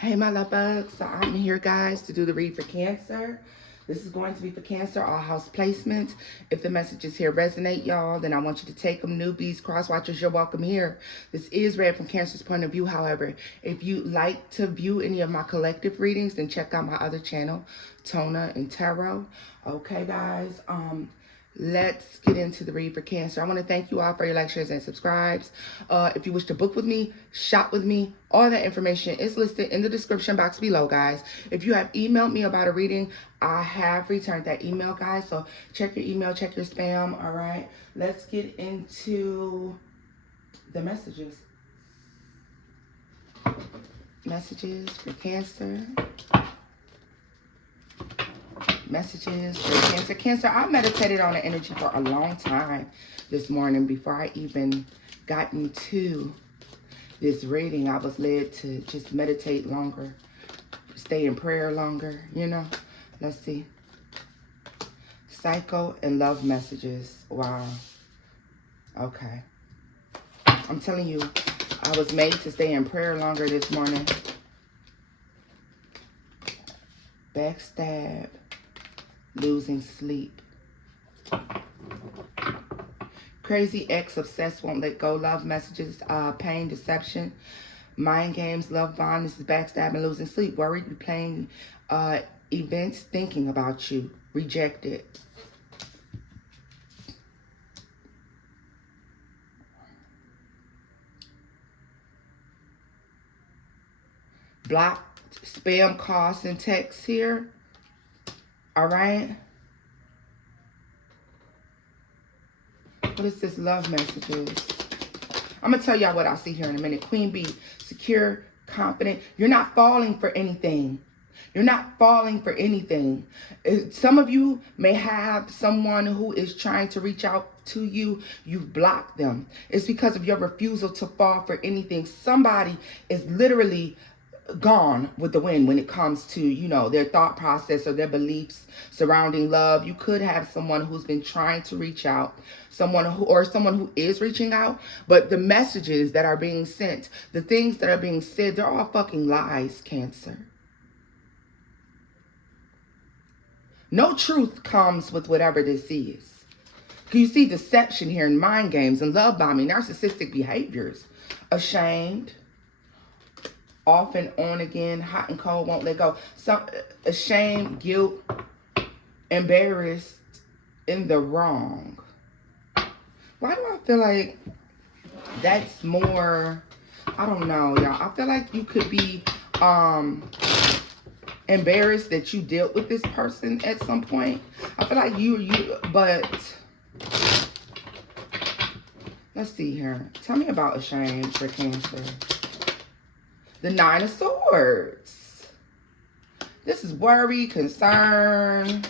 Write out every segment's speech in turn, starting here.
Hey, my love bugs. So I'm here, guys, to do the read for Cancer. This is going to be for Cancer, all house placements. If the messages here resonate, y'all, then I want you to take them. Newbies, cross-watchers, you're welcome here. This is read from Cancer's point of view. However, if you like to view any of my collective readings, then check out my other channel, Tona and Tarot. Okay, guys. Let's get into the read for Cancer. I want to thank you all for your likes, shares, and subscribes. If you wish to book with me, shop with me, all that information is listed in the description box below, guys. If you have emailed me about a reading, I have returned that email, guys. So check your email, check your spam, all right? Let's get into the messages. Messages for Cancer. Messages for Cancer. Cancer, I meditated on the energy for a long time this morning before I even got into this reading. I was led to just meditate longer, stay in prayer longer, you know. Let's see. Psycho and love messages. Wow. Okay. I'm telling you, I was made to stay in prayer longer this morning. Backstab. Losing sleep. Crazy ex obsessed won't let go. Love messages, pain, deception, mind games, love bond. This is backstabbing, losing sleep. Worried, replaying events, thinking about you. Rejected. Blocked spam calls and texts here. All right. What is this love messages? I'm going to tell y'all what I see here in a minute. Queen Bee, secure, confident. You're not falling for anything. You're not falling for anything. Some of you may have someone who is trying to reach out to you. You've blocked them. It's because of your refusal to fall for anything. Somebody is literally gone with the wind when it comes to, you know, their thought process or their beliefs surrounding love. You could have someone who's been trying to reach out, someone who is reaching out, but the messages that are being sent, the things that are being said, they're all fucking lies, Cancer. No truth comes with whatever this is. You see deception here and mind games and love bombing, narcissistic behaviors, ashamed, off and on again, hot and cold, won't let go. Some ashamed, guilt, embarrassed, in the wrong. Why do I feel like that's more, I don't know, y'all. I feel like you could be embarrassed that you dealt with this person at some point. I feel like but let's see here. Tell me about ashamed for Cancer. The Nine of Swords. This is worry, concern.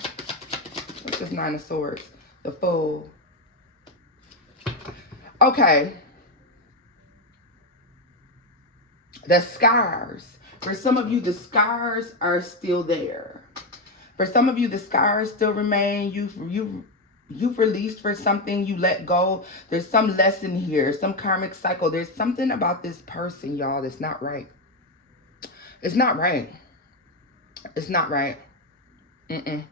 What's this Nine of Swords? The Fool. Okay. The scars. For some of you, the scars are still there. For some of you, the scars still remain. You've released for something, you let go. There's some lesson here, some karmic cycle. There's something about this person, y'all, that's not right. It's not right. It's not right. A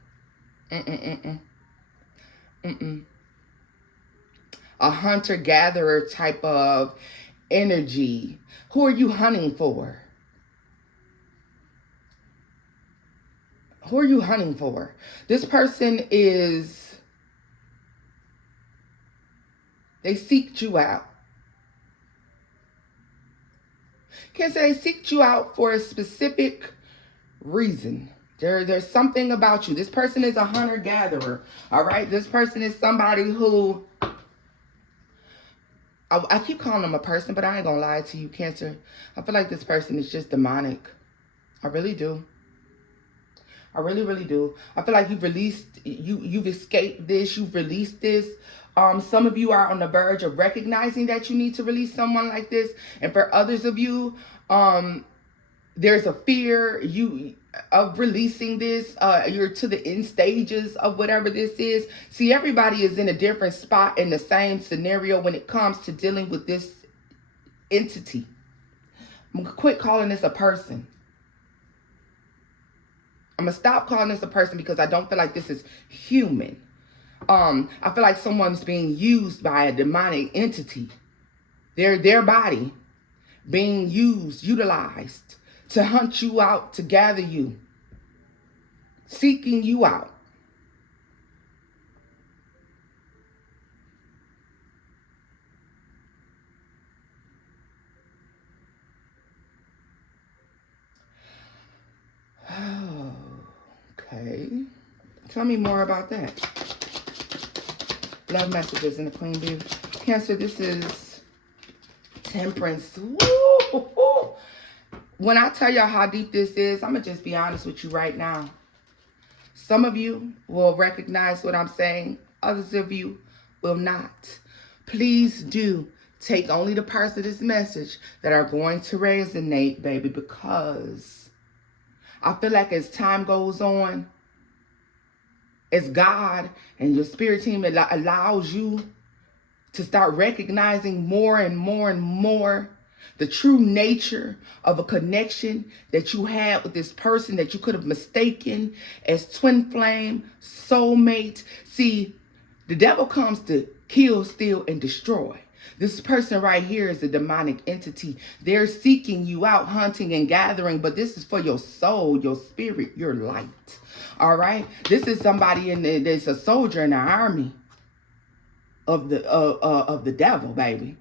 hunter-gatherer type of energy. Who are you hunting for? Who are you hunting for? This person is, they seeked you out. Can't say they seeked you out for a specific reason. There's something about you. This person is a hunter-gatherer. All right? This person is somebody who, I keep calling them a person, but I ain't gonna lie to you, Cancer. I feel like this person is just demonic. I really do. I really, really do. I feel like you've escaped this. You've released this. Some of you are on the verge of recognizing that you need to release someone like this. And for others of you, there's a fear of releasing this. You're to the end stages of whatever this is. See, everybody is in a different spot in the same scenario when it comes to dealing with this entity. I'm gonna quit calling this a person. I'm going to stop calling this a person because I don't feel like this is human. I feel like someone's being used by a demonic entity. Their body being used, utilized to hunt you out, to gather you, seeking you out. Oh, okay. Tell me more about that. Love messages in the Queen Bee. Cancer, this is Temperance. Woo! When I tell y'all how deep this is, I'm going to just be honest with you right now. Some of you will recognize what I'm saying. Others of you will not. Please do take only the parts of this message that are going to resonate, baby, because I feel like as time goes on, as God and your spirit team allows you to start recognizing more and more and more the true nature of a connection that you had with this person that you could have mistaken as twin flame, soulmate. See, the devil comes to kill, steal, and destroy. This person right here is a demonic entity. They're seeking you out, hunting and gathering, but this is for your soul, your spirit, your light. All right? This is somebody that's a soldier in the army of the devil, baby.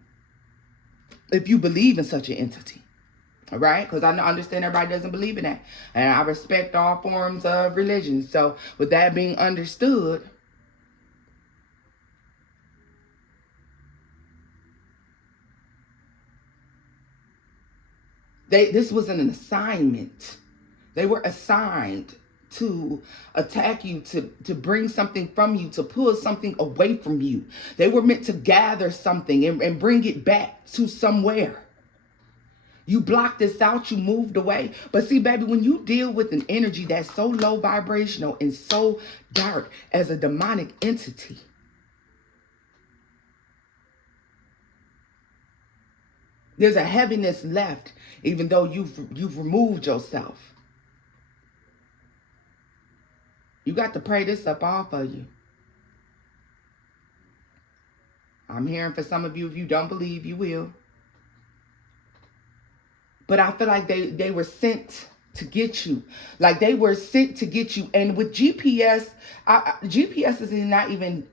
If you believe in such an entity. All right? Because I understand everybody doesn't believe in that. And I respect all forms of religion. So with that being understood, this was an assignment. They were assigned to attack you, to bring something from you, to pull something away from you. They were meant to gather something and bring it back to somewhere. You blocked this out, you moved away. But see, baby, when you deal with an energy that's so low vibrational and so dark as a demonic entity, there's a heaviness left, even though you've removed yourself. You got to pray this up off of you. I'm hearing for some of you, if you don't believe, you will. But I feel like they were sent to get you. Like they were sent to get you. And with GPS, GPS is not even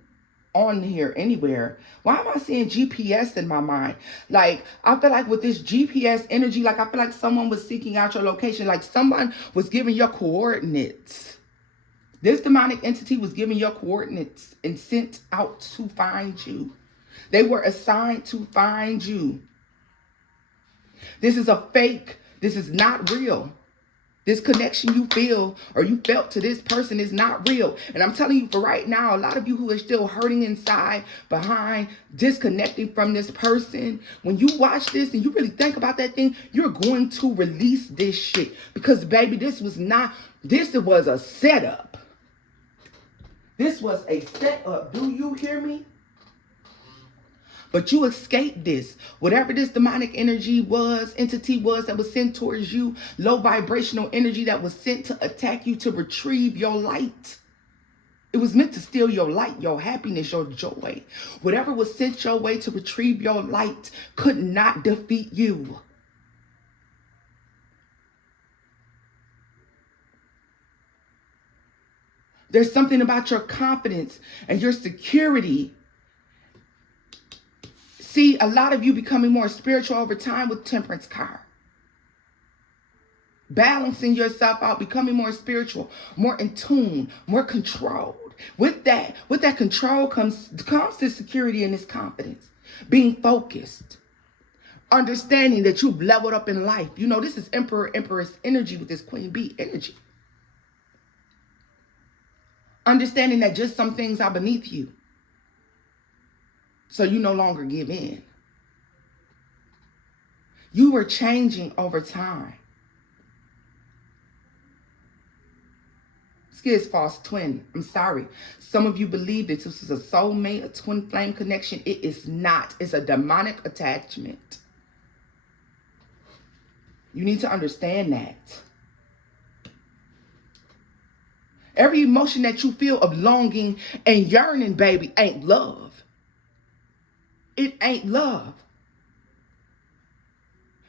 on here anywhere. Why am I seeing GPS in my mind? Like, I feel like with this GPS energy, like I feel like someone was seeking out your location. Like someone was giving your coordinates. This demonic entity was giving your coordinates and sent out to find you. They were assigned to find you. This is a fake. This is not real. This connection you feel or you felt to this person is not real. And I'm telling you for right now, a lot of you who are still hurting inside behind disconnecting from this person, when you watch this and you really think about that thing, you're going to release this shit. Because baby, this was a setup. This was a setup. Do you hear me? But you escaped this. Whatever this demonic entity was that was sent towards you, low vibrational energy that was sent to attack you, to retrieve your light. It was meant to steal your light, your happiness, your joy. Whatever was sent your way to retrieve your light could not defeat you. There's something about your confidence and your security. See, a lot of you becoming more spiritual over time with Temperance card. Balancing yourself out, becoming more spiritual, more in tune, more controlled. With that control comes this security and this confidence. Being focused. Understanding that you've leveled up in life. You know, this is Emperor, Empress energy with this Queen Bee energy. Understanding that just some things are beneath you. So you no longer give in. You were changing over time. Excuse false twin. I'm sorry. Some of you believe that this is a soulmate, a twin flame connection. It is not. It's a demonic attachment. You need to understand that. Every emotion that you feel of longing and yearning, baby, ain't love. It ain't love.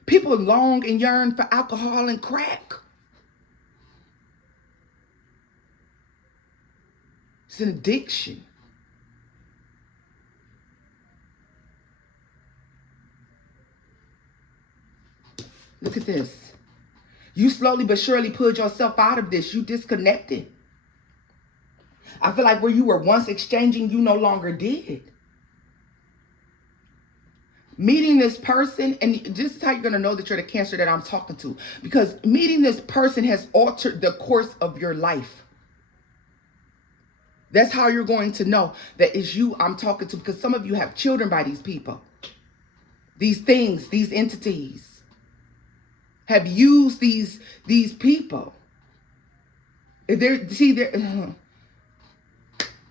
People long and yearn for alcohol and crack. It's an addiction. Look at this. You slowly but surely pulled yourself out of this. You disconnected. I feel like where you were once exchanging, you no longer did. Meeting this person, and this is how you're going to know that you're the Cancer that I'm talking to. Because meeting this person has altered the course of your life. That's how you're going to know that it's you I'm talking to. Because some of you have children by these people. These things, these entities have used these people.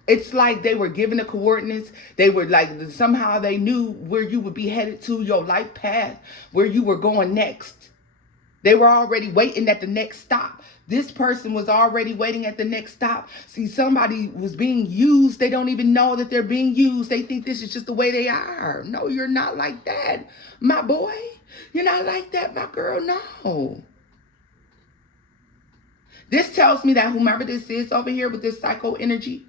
It's like they were given the coordinates. They were like, somehow they knew where you would be headed to, your life path, where you were going next. They were already waiting at the next stop. This person was already waiting at the next stop. See, somebody was being used. They don't even know that they're being used. They think this is just the way they are. No, you're not like that, my boy. You're not like that, my girl. No. This tells me that whomever this is over here with this psycho energy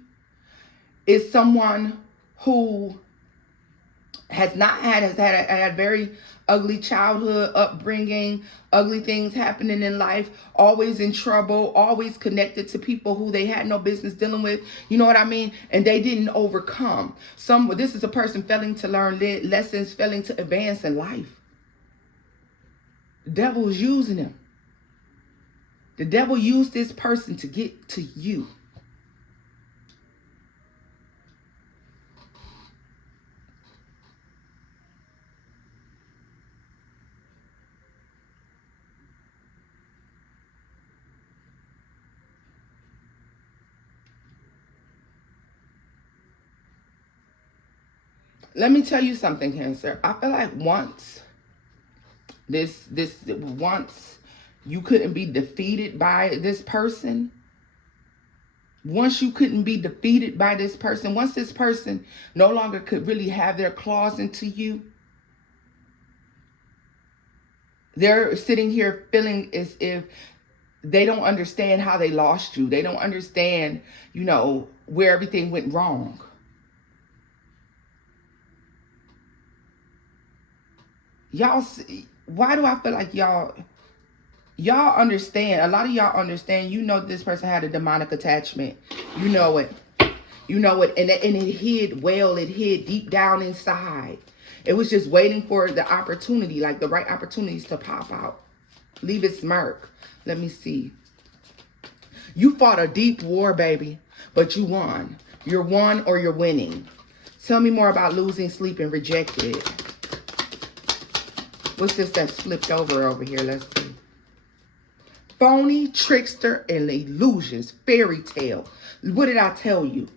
is someone who has had a very ugly childhood, upbringing, ugly things happening in life, always in trouble, always connected to people who they had no business dealing with. You know what I mean? And they didn't overcome. This is a person failing to learn lessons, failing to advance in life. The devil is using him. The devil used this person to get to you. Let me tell you something, Cancer. I feel like once you couldn't be defeated by this person, once you couldn't be defeated by this person, once this person no longer could really have their claws into you, they're sitting here feeling as if they don't understand how they lost you. They don't understand, where everything went wrong. Y'all see, why do I feel like y'all understand? A lot of y'all understand. This person had a demonic attachment. You know it. And it hid well. It hid deep down inside. It was just waiting for the opportunity, like the right opportunities to pop out. Leave its mark. Let me see. You fought a deep war, baby, but you won. You're won or you're winning. Tell me more about losing sleep and rejected. What's this that's flipped over here? Let's see. Phony, trickster, and illusions. Fairy tale. What did I tell you?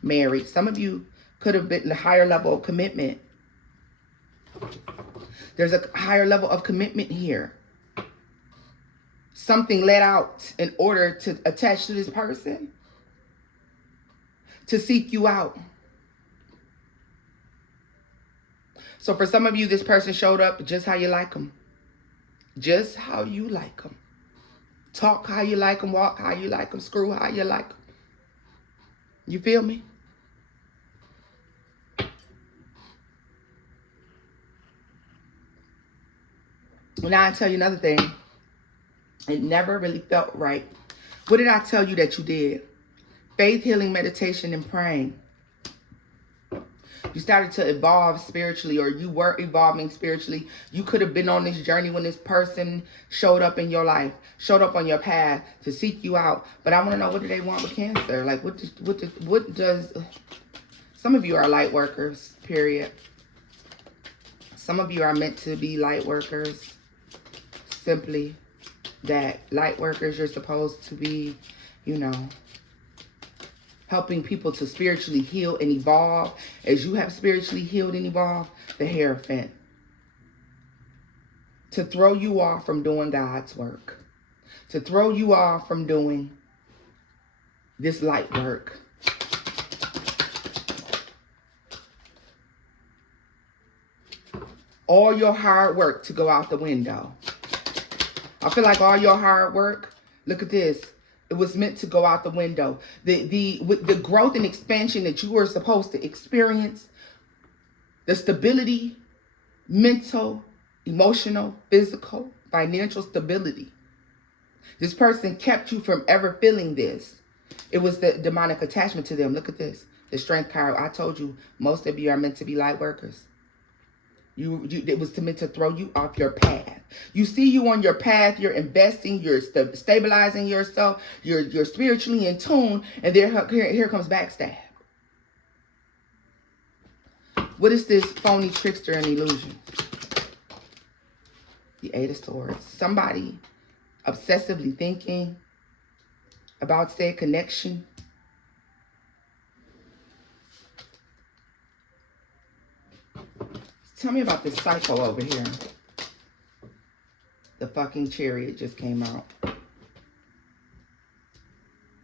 Married. Some of you could have been a higher level of commitment. There's a higher level of commitment here. Something let out in order to attach to this person. To seek you out. So for some of you, this person showed up just how you like them. Just how you like them. Talk how you like them. Walk how you like them. Screw how you like them. You feel me? Now I tell you another thing. It never really felt right. What did I tell you that you did? Faith, healing, meditation, and praying. You started to evolve spiritually, or you were evolving spiritually. You could have been on this journey when this person showed up in your life, showed up on your path to seek you out. But I want to know, what do they want with Cancer? Like, what does some of you are light workers, period. Some of you are meant to be light workers. Simply that light workers, you're supposed to be, helping people to spiritually heal and evolve. As you have spiritually healed and evolved, the Hierophant. To throw you off from doing God's work. To throw you off from doing this light work. All your hard work to go out the window. I feel like all your hard work, look at this. It was meant to go out the window. The growth and expansion that you were supposed to experience, the stability, mental, emotional, physical, financial stability. This person kept you from ever feeling this. It was the demonic attachment to them. Look at this. The strength card. I told you, most of you are meant to be light workers. It was meant to throw you off your path. You see you on your path. You're investing. You're stabilizing yourself. You're spiritually in tune. And here comes backstab. What is this phony trickster and illusion? The Eight of Swords. Somebody obsessively thinking about said connection. Tell me about this cycle over here. The fucking Chariot just came out.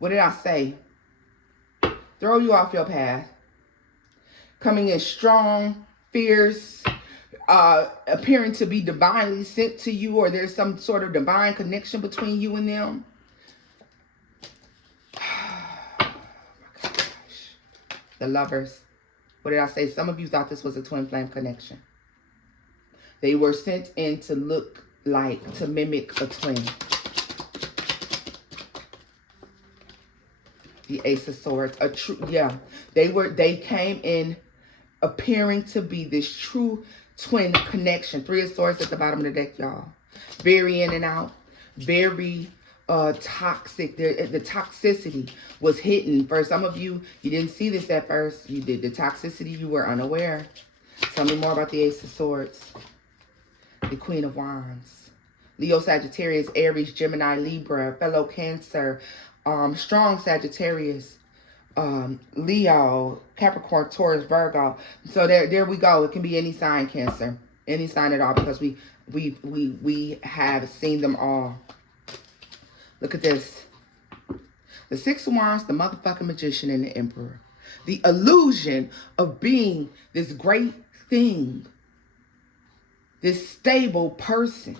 What did I say? Throw you off your path. Coming in strong, fierce, appearing to be divinely sent to you, or there's some sort of divine connection between you and them. Oh my gosh. The Lovers. What did I say? Some of you thought this was a twin flame connection. They were sent in to look like, to mimic a twin. The Ace of Swords. They came in appearing to be this true twin connection. Three of Swords at the bottom of the deck, y'all. Very in and out. Very toxic. The toxicity was hidden. For some of you, you didn't see this at first. You did the toxicity, you were unaware. Tell me more about the Ace of Swords. The Queen of Wands. Leo, Sagittarius, Aries, Gemini, Libra, fellow Cancer, strong Sagittarius, Leo, Capricorn, Taurus, Virgo. So there we go. It can be any sign, Cancer. Any sign at all, because we have seen them all. Look at this. The Six of Wands, the motherfucking Magician, and the Emperor. The illusion of being this great thing. This stable person.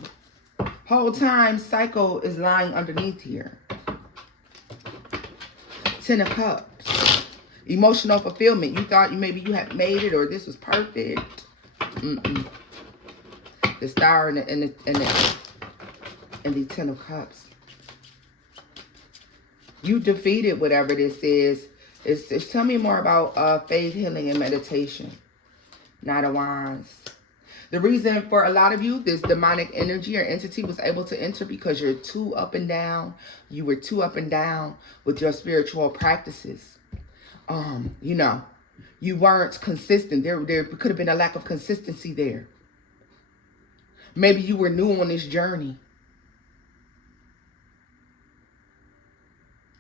Whole time, Psycho is lying underneath here. Ten of Cups. Emotional fulfillment. You thought maybe you had made it, or this was perfect. The Star and the Ten of Cups. You defeated whatever this is. It's tell me more about faith, healing, and meditation. Knight of Wands. The reason for a lot of you, this demonic energy or entity was able to enter because you're too up and down. You were too up and down with your spiritual practices. You know, you weren't consistent. There could have been a lack of consistency there. Maybe you were new on this journey.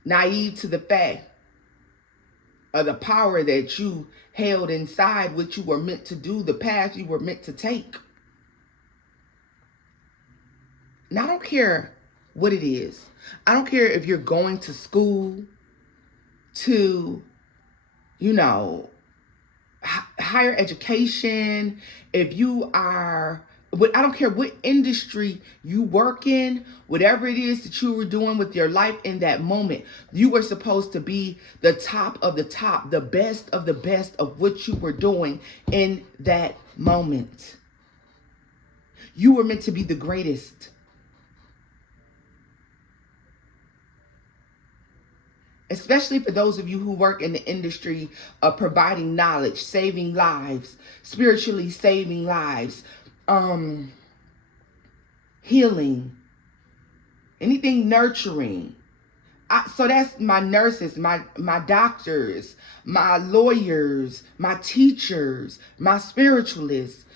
Naive to the fact of the power that you held inside, what you were meant to do, the path you were meant to take. Now, I don't care what it is. I don't care if you're going to school to, you know, higher education, if you are, I don't care what industry you work in, whatever it is that you were doing with your life in that moment, you were supposed to be the top of the top, the best of what you were doing in that moment. You were meant to be the greatest. Especially for those of you who work in the industry of providing knowledge, saving lives, spiritually saving lives, healing, anything nurturing. So that's my nurses, my doctors, my lawyers, my teachers, my spiritualists,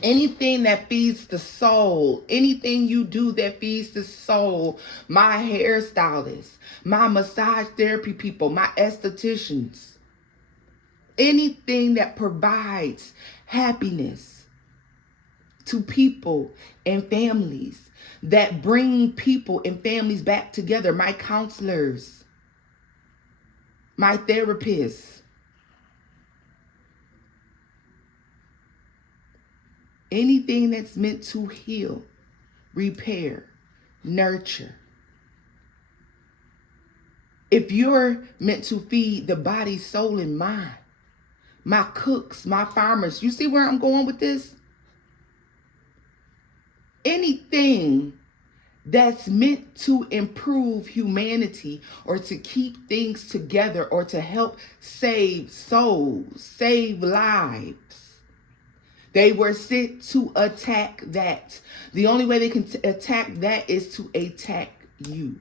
anything that feeds the soul, anything you do that feeds the soul, my hairstylists, my massage therapy people, my estheticians, anything that provides happiness to people and families, that bring people and families back together. My counselors, my therapists, anything that's meant to heal, repair, nurture. If you're meant to feed the body, soul, and mind, my cooks, my farmers, you see where I'm going with this? Anything that's meant to improve humanity or to keep things together or to help save souls, save lives. They were sent to attack that. The only way they can attack that is to attack you.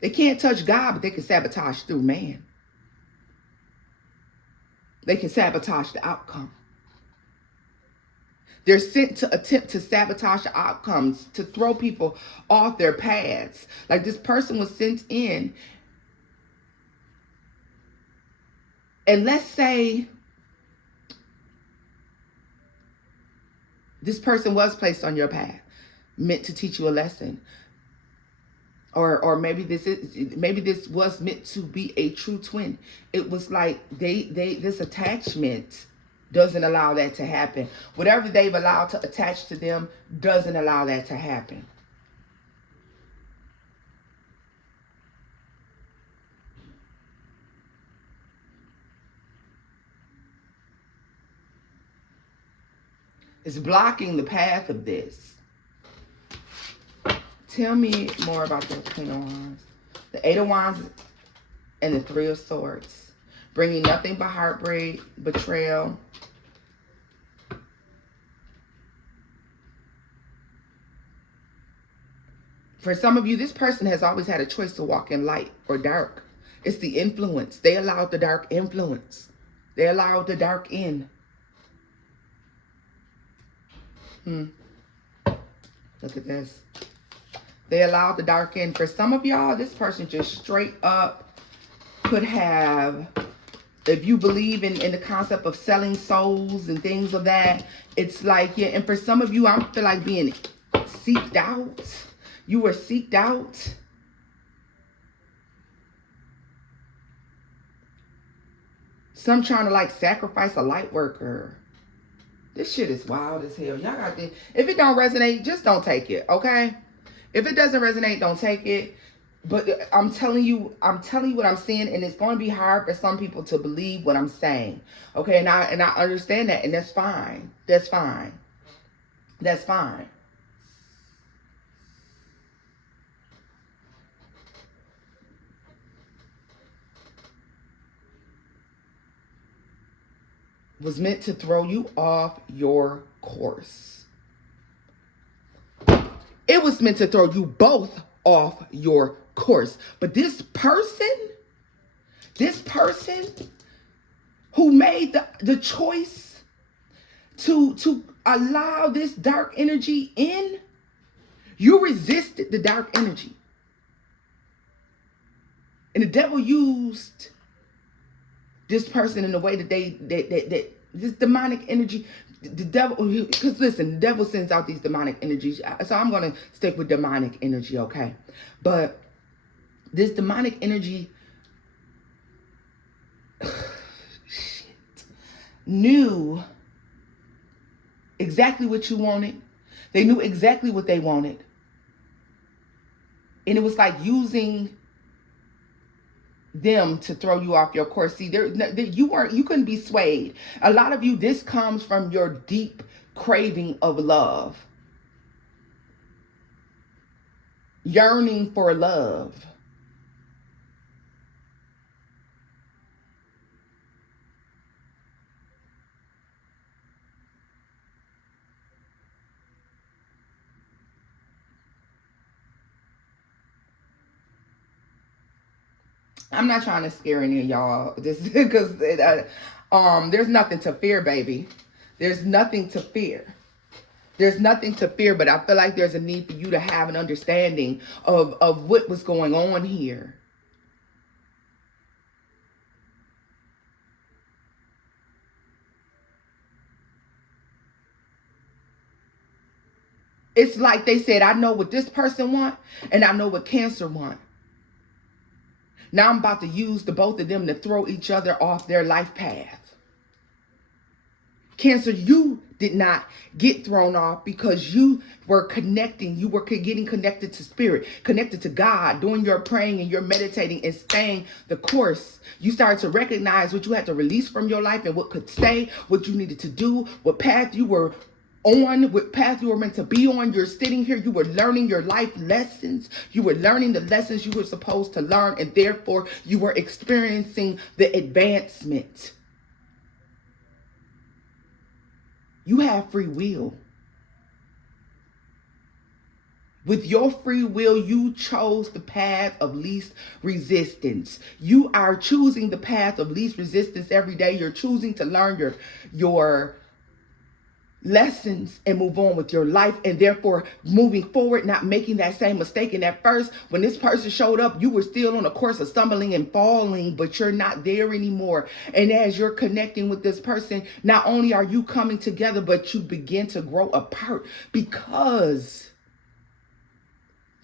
They can't touch God, but they can sabotage through man. They can sabotage the outcome. They're sent to attempt to sabotage the outcomes, to throw people off their paths. Like this person was sent in. And let's say this person was placed on your path, meant to teach you a lesson. Or maybe this was meant to be a true twin. It was like this attachment doesn't allow that to happen. Whatever they've allowed to attach to them doesn't allow that to happen. It's blocking the path of this. Tell me more about the Queen of Wands. The Eight of Wands and the Three of Swords. Bringing nothing but heartbreak, betrayal. For some of you, this person has always had a choice to walk in light or dark. It's the influence. They allowed the dark influence. They allowed the dark in. Look at this. They allowed the dark in. For some of y'all, this person just straight up could have, if you believe in the concept of selling souls and things of that, it's like, yeah, and for some of you, I feel like being seeked out. You were seeked out. Some trying to like sacrifice a light worker. This shit is wild as hell. Y'all got this. If it don't resonate, just don't take it, okay? If it doesn't resonate, don't take it. But I'm telling you what I'm seeing, and it's going to be hard for some people to believe what I'm saying. Okay, and I understand that, and that's fine. That's fine. That's fine. Was meant to throw you off your course. It was meant to throw you both off your course. But this person who made the choice to allow this dark energy in, you resisted the dark energy. And the devil used this person in the way that that this demonic energy, the devil, because listen, the devil sends out these demonic energies. So I'm going to stick with demonic energy, okay? But this demonic energy knew exactly what you wanted. They knew exactly what they wanted. And it was like using them to throw you off your course. See, you couldn't be swayed. A lot of you, this comes from your deep craving of love. Yearning for love. I'm not trying to scare any of y'all, just because there's nothing to fear, baby. There's nothing to fear. There's nothing to fear, but I feel like there's a need for you to have an understanding of what was going on here. It's like they said, I know what this person want and I know what Cancer want. Now I'm about to use the both of them to throw each other off their life path. Cancer, you did not get thrown off because you were connecting. You were getting connected to spirit, connected to God, doing your praying and your meditating and staying the course. You started to recognize what you had to release from your life and what could stay, what you needed to do, what path you were on, what path you were meant to be on. You're sitting here, you were learning your life lessons. You were learning the lessons you were supposed to learn, and therefore you were experiencing the advancement. You have free will. With your free will, you chose the path of least resistance. You are choosing the path of least resistance every day. You're choosing to learn your lessons and move on with your life, and therefore moving forward, not making that same mistake. And at first, when this person showed up, you were still on a course of stumbling and falling, but you're not there anymore. And as you're connecting with this person, not only are you coming together, but you begin to grow apart because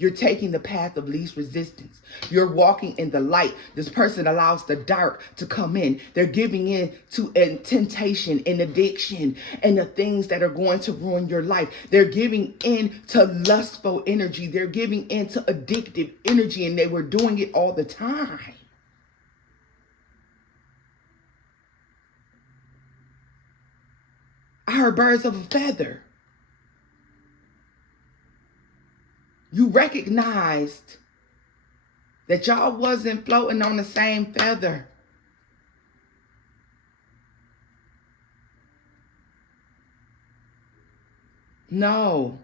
you're taking the path of least resistance. You're walking in the light. This person allows the dark to come in. They're giving in to temptation and addiction and the things that are going to ruin your life. They're giving in to lustful energy. They're giving in to addictive energy, and they were doing it all the time. I heard birds of a feather. You recognized that y'all wasn't floating on the same feather. No,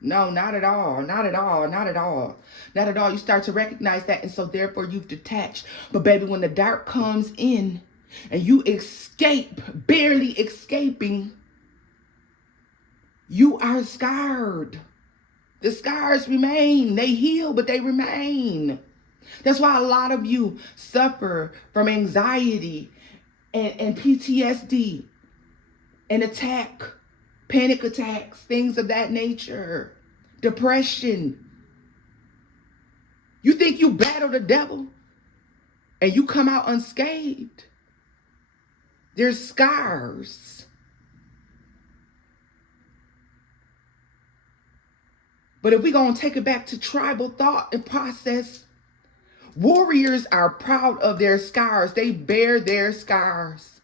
not at all. Not at all. Not at all. Not at all. You start to recognize that, and so therefore you've detached. But baby, when the dark comes in and you escape, barely escaping, you are scarred. The scars remain. They heal, but they remain. That's why a lot of you suffer from anxiety and PTSD and panic attacks, things of that nature, depression. You think you battle the devil and you come out unscathed. There's scars. But if we're going to take it back to tribal thought and process, warriors are proud of their scars. They bear their scars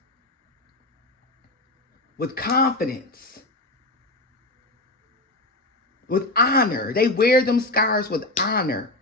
with confidence, with honor. They wear them scars with honor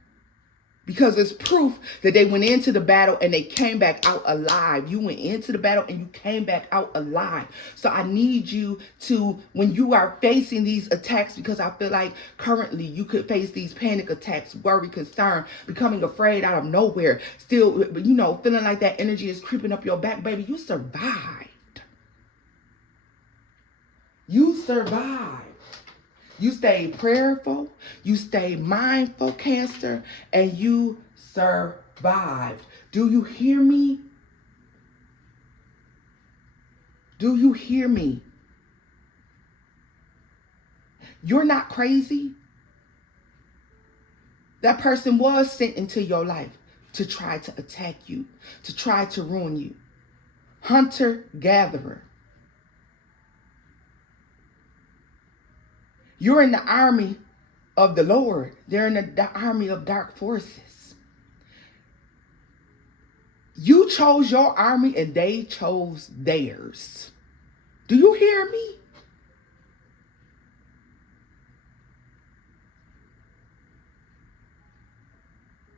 because it's proof that they went into the battle and they came back out alive. You went into the battle and you came back out alive. So I need you to, when you are facing these attacks, because I feel like currently you could face these panic attacks, worry, concern, becoming afraid out of nowhere, still, feeling like that energy is creeping up your back, baby. You survived. You survived. You stayed prayerful, you stayed mindful, Cancer, and you survived. Do you hear me? Do you hear me? You're not crazy. That person was sent into your life to try to attack you, to try to ruin you. Hunter-gatherer. You're in the army of the Lord. They're in the army of dark forces. You chose your army and they chose theirs. Do you hear me?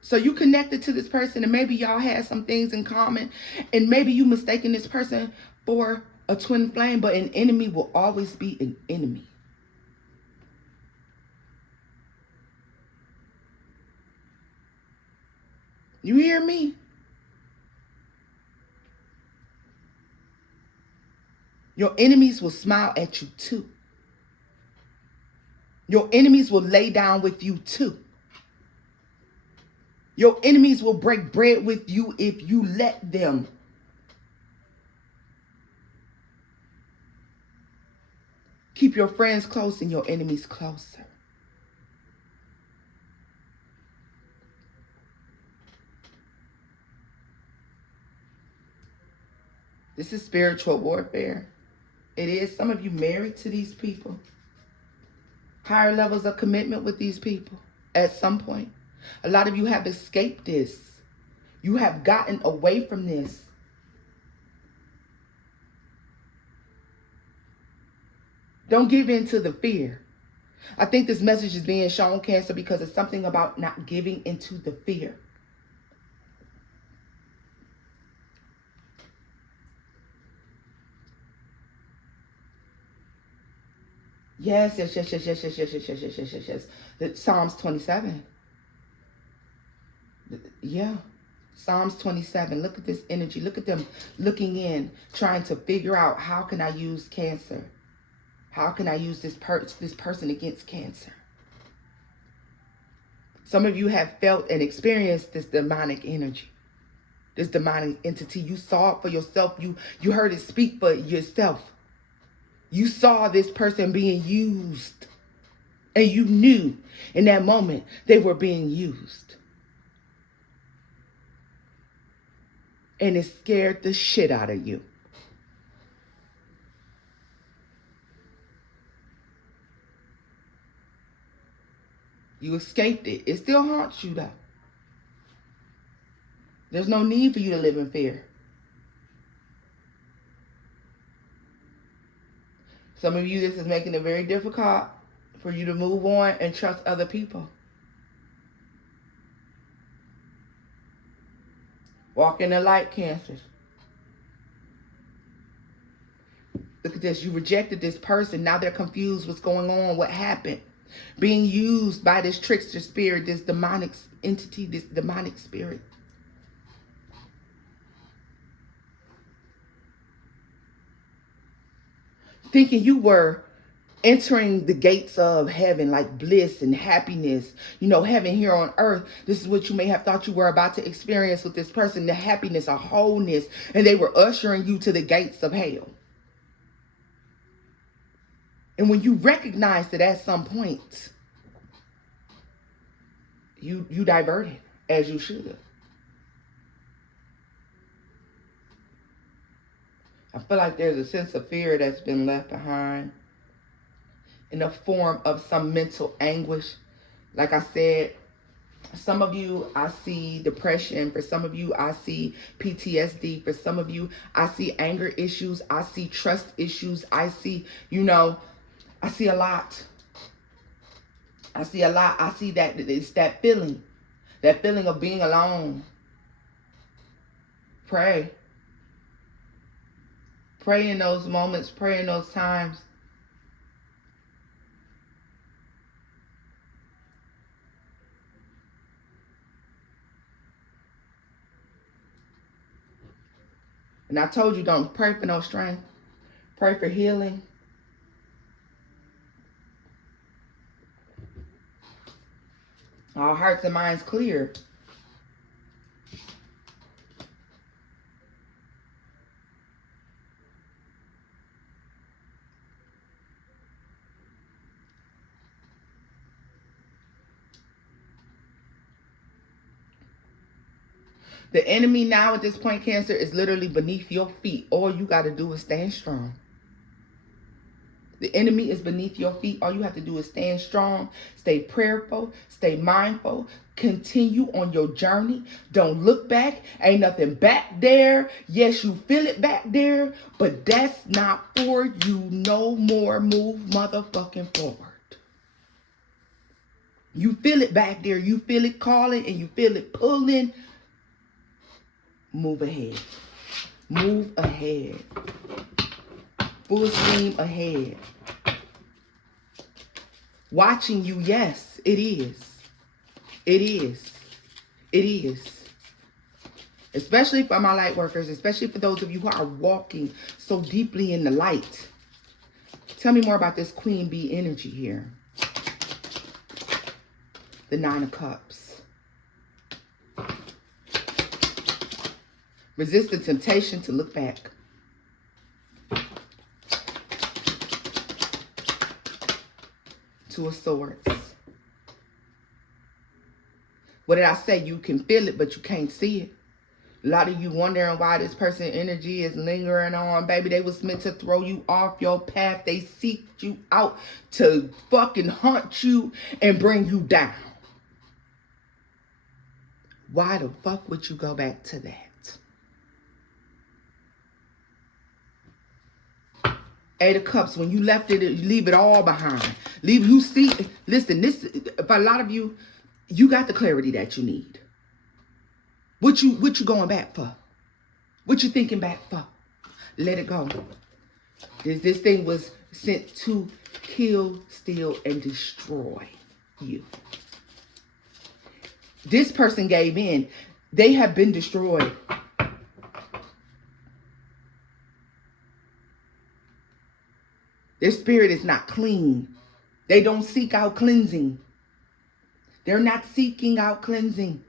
So you connected to this person and maybe y'all had some things in common, and maybe you mistaken this person for a twin flame, but an enemy will always be an enemy. You hear me? Your enemies will smile at you too. Your enemies will lay down with you too. Your enemies will break bread with you if you let them. Keep your friends close and your enemies closer. This is spiritual warfare. It is. Some of you married to these people. Higher levels of commitment with these people at some point. A lot of you have escaped this. You have gotten away from this. Don't give in to the fear. I think this message is being shown, Cancer, because it's something about not giving into the fear. Yes. Psalms 27. Yeah. Psalms 27. Look at this energy. Look at them looking in, trying to figure out, how can I use Cancer? How can I use this person against Cancer? Some of you have felt and experienced this demonic energy, this demonic entity. You saw it for yourself. You heard it speak for yourself. You saw this person being used, and you knew in that moment they were being used. And it scared the shit out of you. You escaped it. It still haunts you though. There's no need for you to live in fear. Some of you, this is making it very difficult for you to move on and trust other people. Walk in the light, Cancers. Look at this. You rejected this person. Now they're confused. What's going on? What happened? Being used by this trickster spirit, this demonic entity, this demonic spirit. Thinking you were entering the gates of heaven, like bliss and happiness, heaven here on earth. This is what you may have thought you were about to experience with this person, the happiness, a wholeness, and they were ushering you to the gates of hell. And when you recognize that at some point, you diverted, as you should have. I feel like there's a sense of fear that's been left behind in the form of some mental anguish. Like I said, some of you, I see depression. For some of you, I see PTSD. For some of you, I see anger issues. I see trust issues. I see, I see a lot. I see a lot. I see that it's that feeling of being alone. Pray. Pray in those moments. Pray in those times. And I told you, don't pray for no strength. Pray for healing. Our hearts and minds clear. The enemy now at this point, Cancer, is literally beneath your feet. All you got to do is stand strong. The enemy is beneath your feet. All you have to do is stand strong, stay prayerful, stay mindful, continue on your journey. Don't look back. Ain't nothing back there. Yes, you feel it back there, but that's not for you no more. Move motherfucking forward. You feel it back there. You feel it calling and you feel it pulling. Move ahead. Move ahead. Full steam ahead. Watching you, yes, it is. It is. It is. Especially for my light workers, especially for those of you who are walking so deeply in the light. Tell me more about this Queen Bee energy here. The Nine of Cups. Resist the temptation to look back. Two of Swords. What did I say? You can feel it, but you can't see it. A lot of you wondering why this person energy is lingering on. Baby, they was meant to throw you off your path. They seeked you out to fucking hunt you and bring you down. Why the fuck would you go back to that? Eight of Cups, when you left it, you leave it all behind. Listen, this, for a lot of you, you got the clarity that you need. What you going back for? What you thinking back for? Let it go. This thing was sent to kill, steal, and destroy you. This person gave in. They have been destroyed. Their spirit is not clean. They don't seek out cleansing. They're not seeking out cleansing.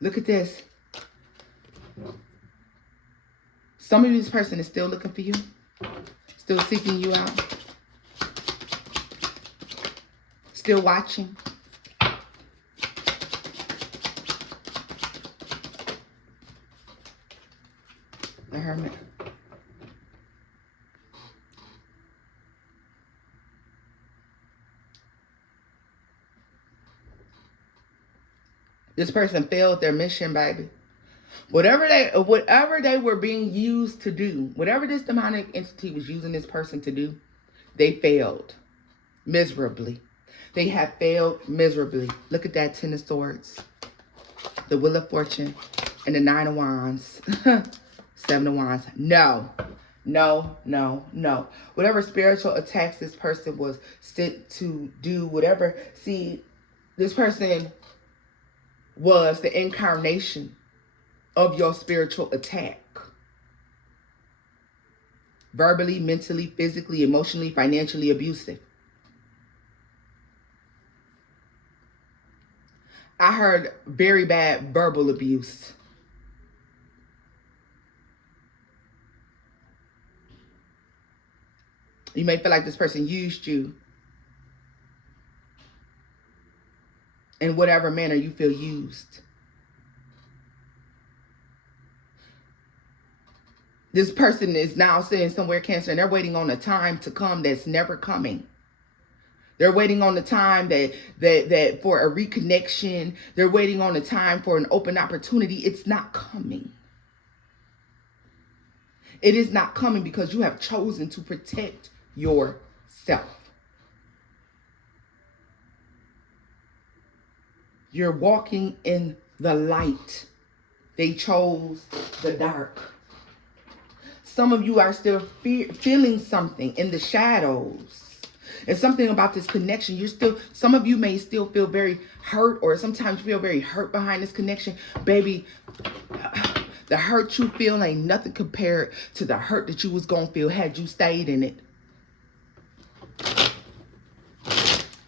Look at this. Some of this person is still looking for you. Still seeking you out. Still watching. The Hermit. This person failed their mission, baby. Whatever they were being used to do, whatever this demonic entity was using this person to do, they failed miserably. They have failed miserably. Look at that 10 of Swords, the Wheel of Fortune, and the 9 of Wands, 7 of Wands. No, no, no, no. Whatever spiritual attacks this person was sent to do, whatever. See, this person was the incarnation of your spiritual attack. Verbally, mentally, physically, emotionally, financially abusive. I heard very bad verbal abuse. You may feel like this person used you in whatever manner you feel used. This person is now sitting somewhere, Cancer, and they're waiting on a time to come that's never coming. They're waiting on the time that for a reconnection. They're waiting on the time for an open opportunity. It's not coming. It is not coming because you have chosen to protect yourself. You're walking in the light. They chose the dark. Some of you are still feeling something in the shadows. And something about this connection, some of you may still feel very hurt, or sometimes feel very hurt behind this connection. Baby, the hurt you feel ain't nothing compared to the hurt that you was going to feel had you stayed in it.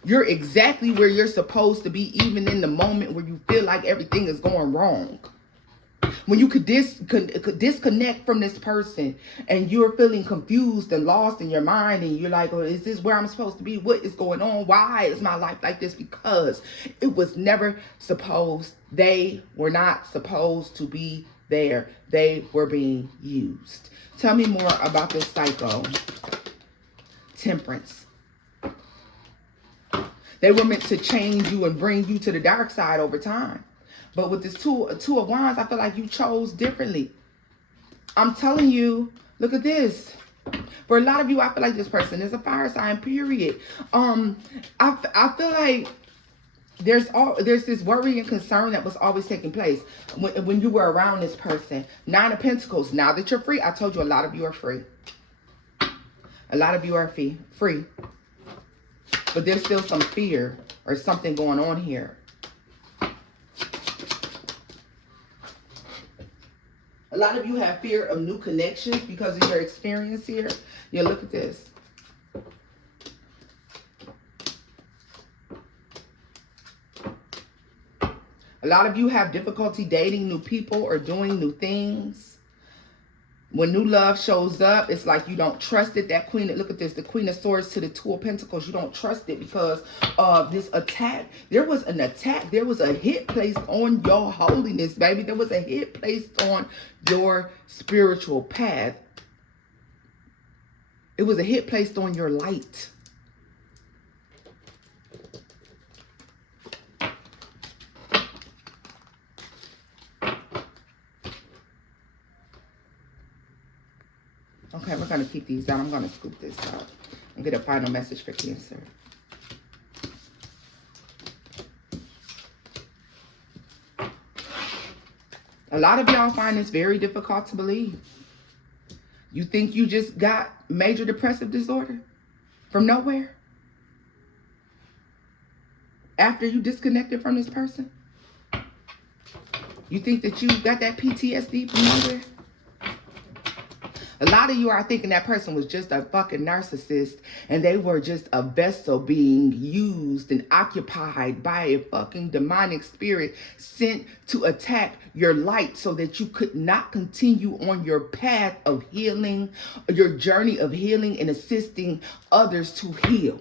You're exactly where you're supposed to be, even in the moment where you feel like everything is going wrong. When you could disconnect from this person and you're feeling confused and lost in your mind, and you're like, oh, is this where I'm supposed to be? What is going on? Why is my life like this? Because it was never supposed. They were not supposed to be there. They were being used. Tell me more about this psycho. Temperance. They were meant to change you and bring you to the dark side over time. But with this two of Wands, I feel like you chose differently. I'm telling you, look at this. For a lot of you, I feel like this person is a fire sign, period. I feel like there's this worry and concern that was always taking place when you were around this person. 9 of Pentacles. Now that you're free, I told you a lot of you are free. A lot of you are free. But there's still some fear or something going on here. A lot of you have fear of new connections because of your experience here. Yeah, look at this. A lot of you have difficulty dating new people or doing new things. When new love shows up, it's like you don't trust it. That queen, look at this, the Queen of Swords to the Two of Pentacles. You don't trust it because of this attack. There was an attack. There was a hit placed on your holiness, baby. There was a hit placed on your spiritual path. It was a hit placed on your light. Okay, we're going to keep these down. I'm going to scoop this up and get a final message for Cancer. A lot of y'all find this very difficult to believe. You think you just got major depressive disorder from nowhere? After you disconnected from this person? You think that you got that PTSD from nowhere? A lot of you are thinking that person was just a fucking narcissist and they were just a vessel being used and occupied by a fucking demonic spirit sent to attack your light so that you could not continue on your path of healing, your journey of healing and assisting others to heal.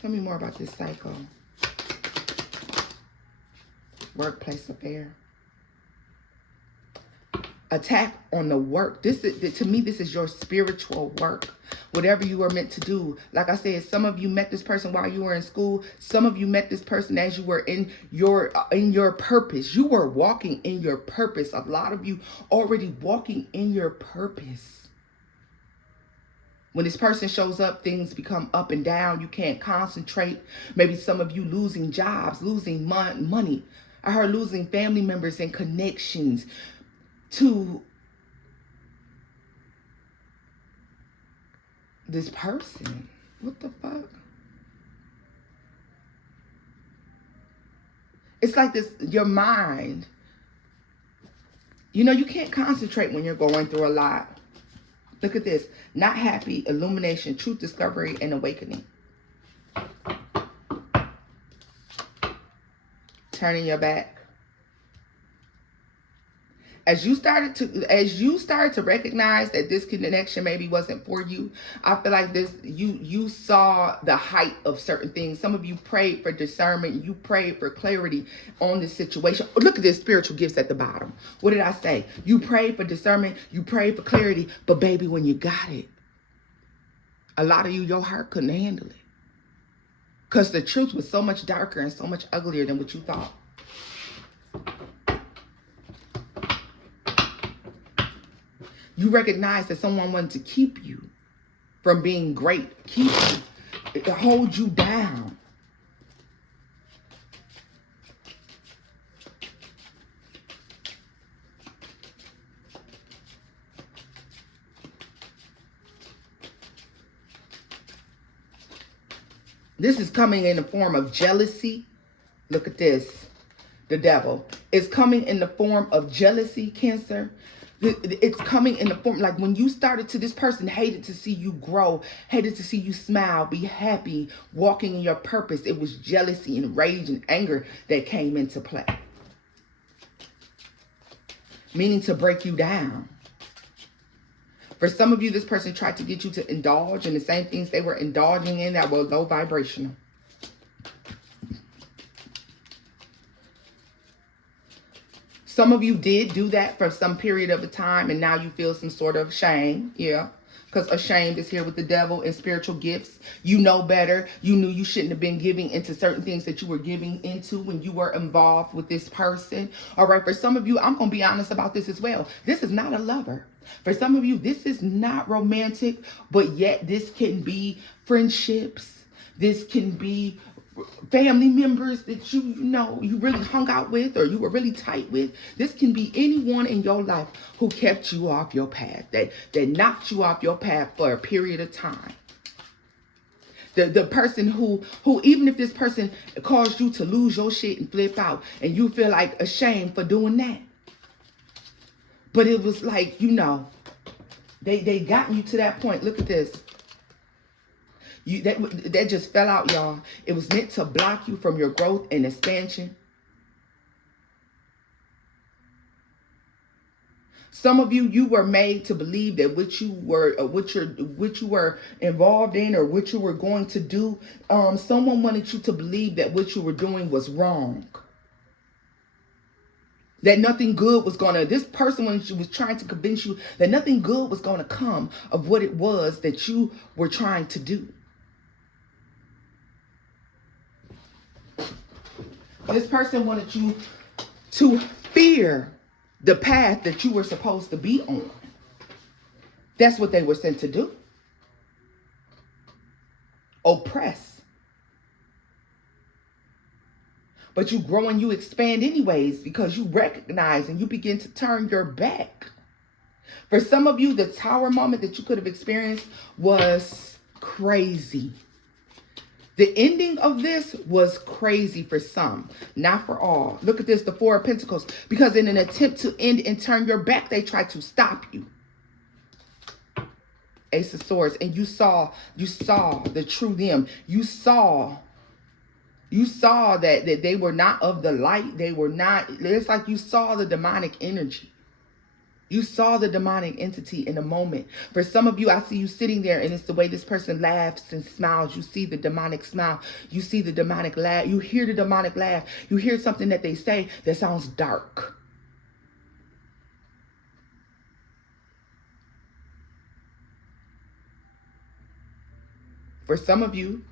Tell me more about this cycle. Workplace affair. Attack on the work. This is, to me, this is your spiritual work. Whatever you are meant to do. Like I said, some of you met this person while you were in school. Some of you met this person as you were in your purpose. You were walking in your purpose. A lot of you already walking in your purpose. When this person shows up, things become up and down. You can't concentrate. Maybe some of you losing jobs, losing money. I heard losing family members and connections to this person. What the fuck? It's like this, your mind. You know, you can't concentrate when you're going through a lot. Look at this. Not happy, illumination, truth discovery, and awakening. Turning your back. As you started to recognize that this connection maybe wasn't for you, I feel like you saw the height of certain things. Some of you prayed for discernment. You prayed for clarity on this situation. Look at this, spiritual gifts at the bottom. What did I say? You prayed for discernment. You prayed for clarity. But baby, when you got it, a lot of you, your heart couldn't handle it. Because the truth was so much darker and so much uglier than what you thought. You recognize that someone wanted to keep you from being great, keep you, hold you down. This is coming in the form of jealousy. Look at this. The devil is coming in the form of jealousy, Cancer. It's coming in the form, like when you started to, this person hated to see you grow, hated to see you smile, be happy, walking in your purpose. It was jealousy and rage and anger that came into play. Meaning to break you down. For some of you, this person tried to get you to indulge in the same things they were indulging in that were low vibrational. Some of you did do that for some period of a time, and now you feel some sort of shame. Yeah, because ashamed is here with the devil and spiritual gifts. You know better. You knew you shouldn't have been giving into certain things that you were giving into when you were involved with this person. All right, for some of you, I'm going to be honest about this as well. This is not a lover. For some of you, this is not romantic, but yet this can be friendships. This can be family members that you know you really hung out with or you were really tight with. This can be anyone in your life who kept you off your path, that knocked you off your path for a period of time. The person who even if this person caused you to lose your shit and flip out and you feel like ashamed for doing that. But it was like, you know, they got you to that point. Look at this. That just fell out, y'all. It was meant to block you from your growth and expansion. Some of you were made to believe that what you were involved in or what you were going to do, someone wanted you to believe that what you were doing was wrong. That nothing good was this person was trying to convince you that nothing good was gonna come of what it was that you were trying to do. This person wanted you to fear the path that you were supposed to be on. That's what they were sent to do. Oppress. But you grow and you expand anyways because you recognize and you begin to turn your back. For some of you, the tower moment that you could have experienced was crazy. The ending of this was crazy for some, not for all. Look at this, the Four of Pentacles. Because in an attempt to end and turn your back, they tried to stop you. Ace of Swords. And you saw the true them. You saw that they were not of the light. They were not, it's like you saw the demonic energy. You saw the demonic entity in a moment. For some of you, I see you sitting there and it's the way this person laughs and smiles. You see the demonic smile. You see the demonic laugh. You hear the demonic laugh. You hear something that they say that sounds dark. For some of you,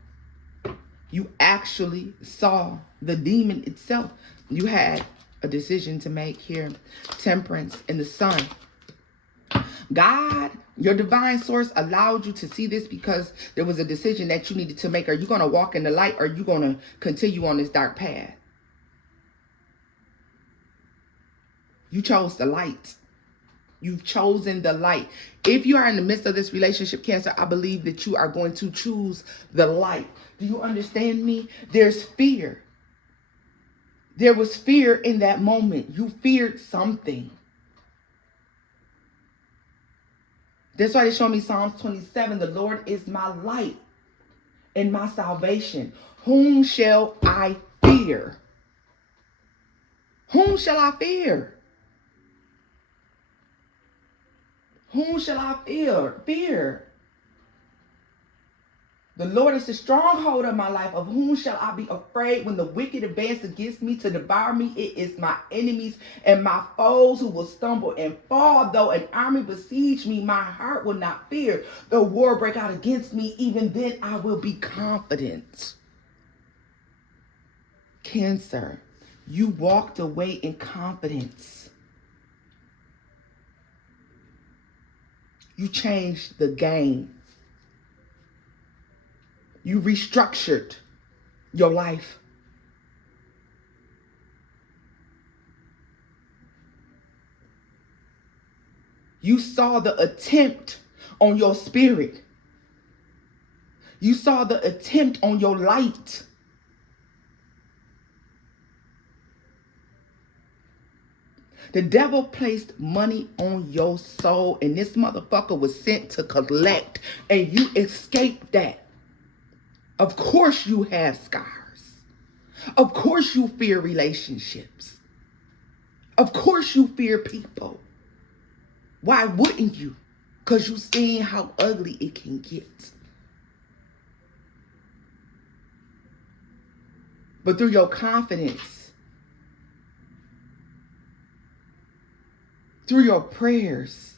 you actually saw the demon itself. You had a decision to make here. Temperance in the Sun. God, your divine source allowed you to see this because there was a decision that you needed to make. Are you going to walk in the light or are you going to continue on this dark path? You chose the light. You've chosen the light. If you are in the midst of this relationship, Cancer, I believe that you are going to choose the light. Do you understand me? There's fear. There was fear in that moment. You feared something. That's why they show me Psalms 27. The Lord is my light and my salvation. Whom shall I fear? Whom shall I fear? Whom shall I fear? The Lord is the stronghold of my life. Of whom shall I be afraid when the wicked advance against me to devour me? It is my enemies and my foes who will stumble and fall. Though an army besiege me, my heart will not fear. The war break out against me, even then I will be confident. Cancer, you walked away in confidence. You changed the game. You restructured your life. You saw the attempt on your spirit. You saw the attempt on your light. The devil placed money on your soul, and this motherfucker was sent to collect, and you escaped that. Of course you have scars. Of course you fear relationships. Of course you fear people. Why wouldn't you? Because you've seen how ugly it can get. But through your confidence, through your prayers,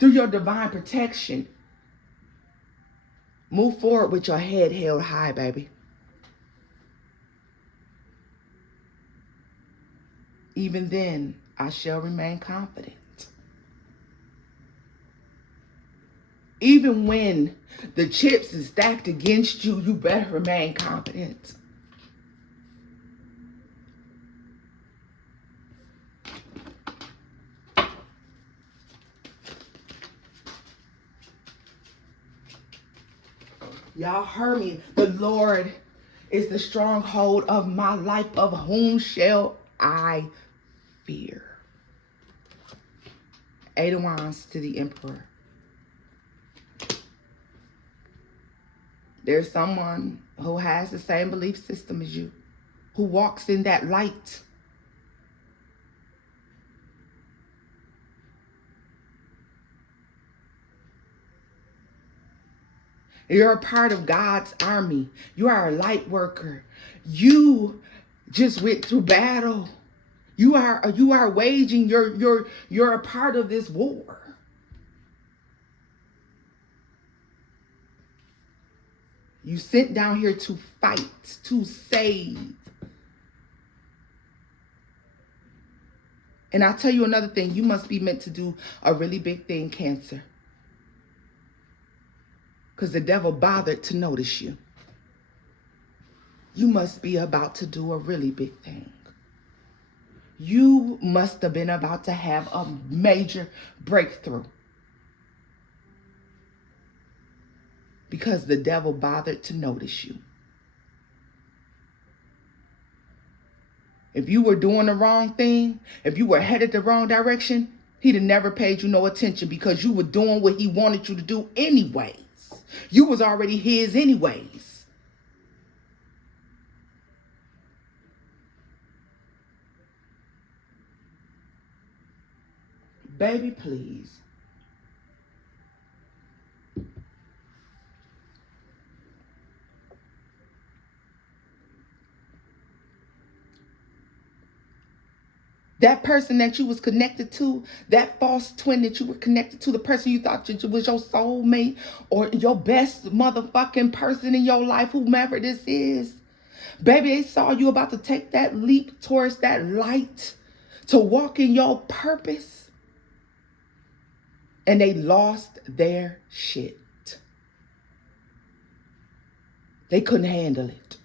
through your divine protection, move forward with your head held high, baby. Even then, I shall remain confident. Even when the chips is stacked against you, you better remain confident. Y'all heard me. The Lord is the stronghold of my life. Of whom shall I fear? Eight of Wands to the Emperor. There's someone who has the same belief system as you, who walks in that light. You're a part of God's army. You are a light worker. You just went through battle. You are waging, you're a part of this war. You sent down here to fight, to save. And I'll tell you another thing. You must be meant to do a really big thing, Cancer. Because the devil bothered to notice you. You must be about to do a really big thing. You must have been about to have a major breakthrough. Because the devil bothered to notice you. If you were doing the wrong thing, if you were headed the wrong direction, he'd have never paid you no attention because you were doing what he wanted you to do anyways. You was already his anyways. Baby, please. That person that you was connected to, that false twin that you were connected to, the person you thought was your soulmate or your best motherfucking person in your life, whomever this is. Baby, they saw you about to take that leap towards that light to walk in your purpose. And they lost their shit. They couldn't handle it.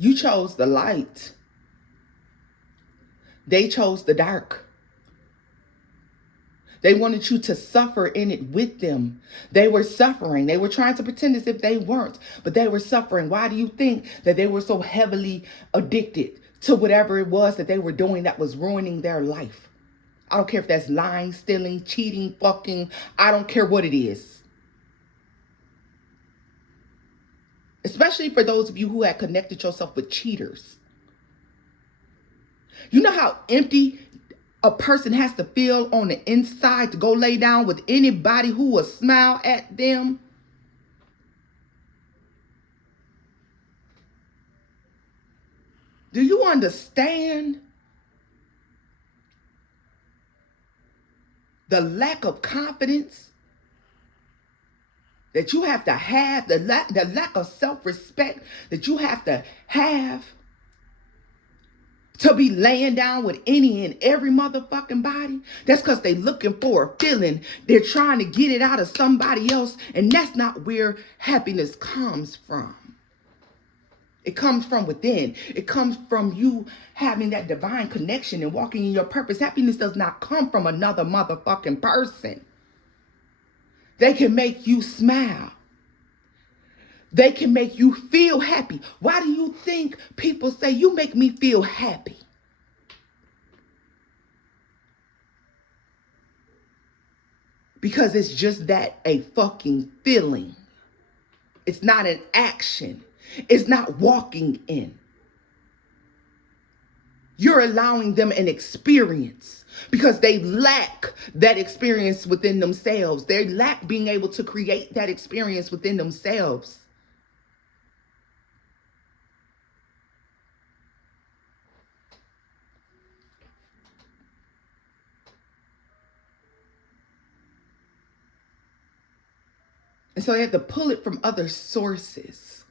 You chose the light. They chose the dark. They wanted you to suffer in it with them. They were suffering. They were trying to pretend as if they weren't, but they were suffering. Why do you think that they were so heavily addicted to whatever it was that they were doing that was ruining their life? I don't care if that's lying, stealing, cheating, fucking. I don't care what it is. Especially for those of you who had connected yourself with cheaters. You know how empty a person has to feel on the inside to go lay down with anybody who will smile at them? Do you understand the lack of confidence that you have to have, the lack of self-respect that you have to be laying down with any and every motherfucking body? That's because they're looking for a feeling. They're trying to get it out of somebody else, and that's not where happiness comes from. It comes from within. It comes from you having that divine connection and walking in your purpose. Happiness does not come from another motherfucking person. They can make you smile. They can make you feel happy. Why do you think people say, you make me feel happy? Because it's just that, a fucking feeling. It's not an action. It's not walking in. You're allowing them an experience because they lack that experience within themselves. They lack being able to create that experience within themselves. And so they have to pull it from other sources.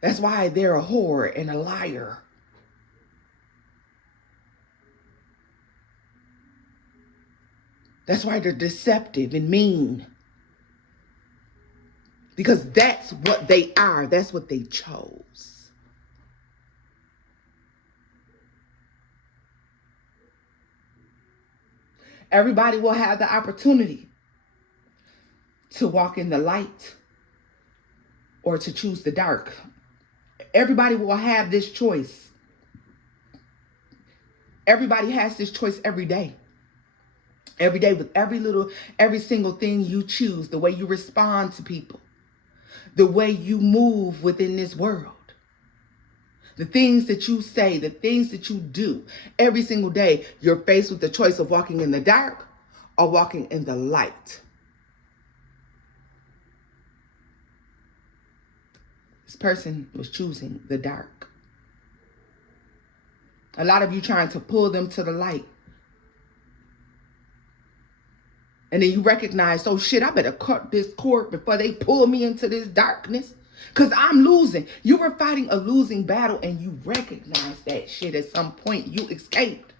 That's why they're a whore and a liar. That's why they're deceptive and mean. Because that's what they are. That's what they chose. Everybody will have the opportunity to walk in the light. or to choose the dark. Everybody will have this choice. Everybody has this choice every day. Every day, with every single thing you choose, the way you respond to people, the way you move within this world, the things that you say, the things that you do. Every single day, you're faced with the choice of walking in the dark or walking in the light. This person was choosing the dark. A lot of you trying to pull them to the light. And then you recognize, oh shit, I better cut this cord before they pull me into this darkness. Because I'm losing. You were fighting a losing battle and you recognize that shit at some point. You escaped.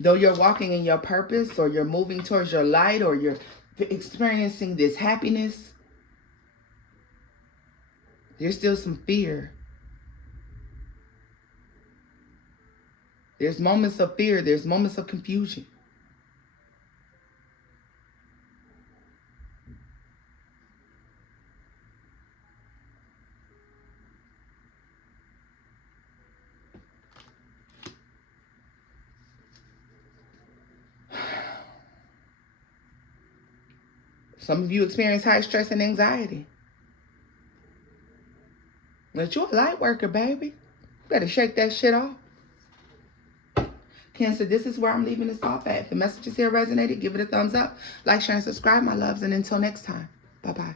Though you're walking in your purpose, or you're moving towards your light, or you're experiencing this happiness, there's still some fear. There's moments of fear. There's moments of confusion. Some of you experience high stress and anxiety. But you're a light worker, baby. You better shake that shit off. Cancer, this is where I'm leaving this off at. If the messages here resonated, give it a thumbs up. Like, share, and subscribe, my loves. And until next time, bye-bye.